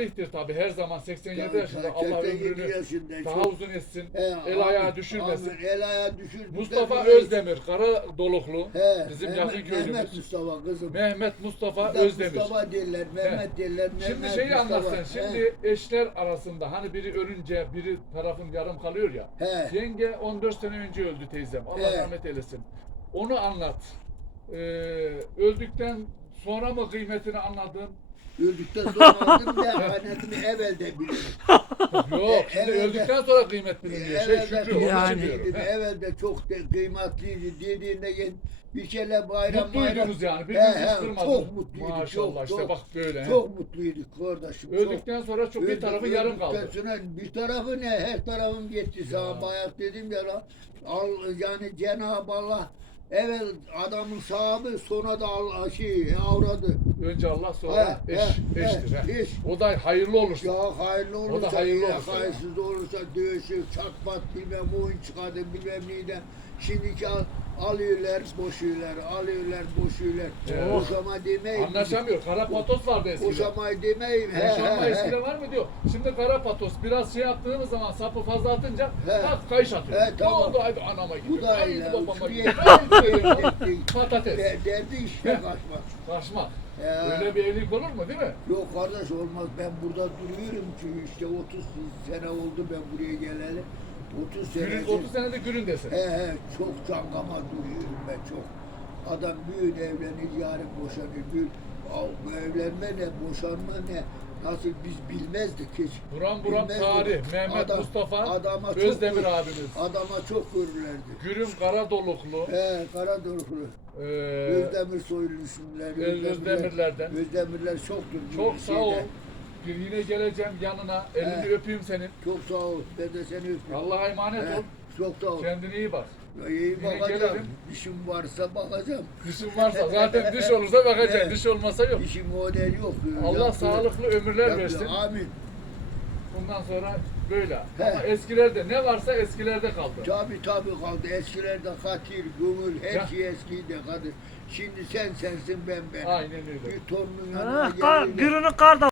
tarihtir tabi her zaman 87 Tabii, yaşında Allah 87 ömrünü yaşında, daha çok- uzun etsin. He, el ayağı amin, düşürmesin. amin, El ayağı düşürmesin. Mustafa Özdemir, Kara Doluklu. He, bizim Mehmet- yakın Mehmet köylümüz. Mustafa kızım. Mehmet Mustafa de Özdemir. Mustafa derler, Mehmet derler, Şimdi Mehmet şeyi Mustafa. anlatsın. He, Şimdi eşler arasında hani biri ölünce biri tarafın yarım kalıyor ya. He. Yenge 14 sene önce öldü teyzem. Allah He. rahmet eylesin. Onu anlat. Ee, öldükten sonra mı kıymetini anladın? Öldükten sonra aldım da hanetini evvelde bilirim. Yok. Şimdi evvelde- öldükten sonra kıymet biliniyor. Şey şükrü. çok Onu Yani. için diyorum. Evvelde çok de kıymetliydi dediğinde gen- bir kere bayram bayram. Mutluydunuz yani. Birbirinizi he, kırmadınız. Çok mutluyduk. Maşallah çok, işte çok, bak böyle. he. Çok mutluyduk kardeşim. çok. Öldükten sonra çok bir tarafı yarım kaldı. Öldükten sonra bir tarafı ne? Her tarafım gitti. Sana Ya. bayat dedim ya lan. Al, yani Cenab-ı Allah evvel adamın sahibi sonra da al, şey, avradı. Önce Allah sonra He, eş, he, eştir. he, he. eş. O da hayırlı olursa. Ya hayırlı olursa, O da hayırlı ya, olursa hayırsız olursa dövüşür, çatpat bilmem oyun çıkardı bilmem neyden. Şimdiki alıyorlar, boşuyorlar, alıyorlar, boşuyorlar. Evet. O zaman demeyin. Anlaşamıyor. Kara patos vardı O eskiden. zaman demeyin. He, Boşanma he, var mı diyor. Şimdi kara patos biraz şey yaptığımız zaman sapı fazla atınca He. tak kayış atıyor. He, tamam. Ne oldu? Haydi anama gidiyor. Bu da Haydi öyle. babama gidiyor. Patates. de- derdi işte kaçmak. Kaçma. Ya. Öyle bir evlilik olur mu değil mi? Yok kardeş olmaz. Ben burada duruyorum çünkü işte 30 sene oldu ben buraya geleli. 30 sene. Günün 30 senede günün desin. He he çok cankama duruyorum ben çok. Adam büyün evlenir yarın boşanır. Bu evlenme ne boşanma ne nasıl biz bilmezdik hiç. Buram buram Bilmezdik. tarih. Mehmet Adam- Mustafa adama çok Özdemir gör- abimiz. Adama çok görürlerdi. Gürüm Karadoluklu. He Karadoruklu. Ee, Özdemir soylusunlar. Öz- Özdemirlerden. Özdemirler çoktur. çok sağ ol. Bir Yine geleceğim yanına. Elini He. öpeyim senin. Çok sağ ol. Ben de seni öpüyorum. Allah'a emanet He, ol. Çok sağ ol. Kendine iyi bak. İyi Yine bakacağım. gelirim. İşim varsa bakacağım. Dişin varsa zaten diş olursa bakacaksın. Evet. Diş olmasa yok. İşim model yok. Allah Yapıyor- sağlıklı ömürler yapıyor. versin. Amin. Bundan sonra böyle. He. Ama eskilerde ne varsa eskilerde kaldı. Tabi tabi kaldı. Eskilerde katil, gümül, her Ya. şey eskiydi kadın. Şimdi sen sensin ben ben. Aynen öyle. Bir torunun yanına Ah, kar, gelir de- gürünü kar da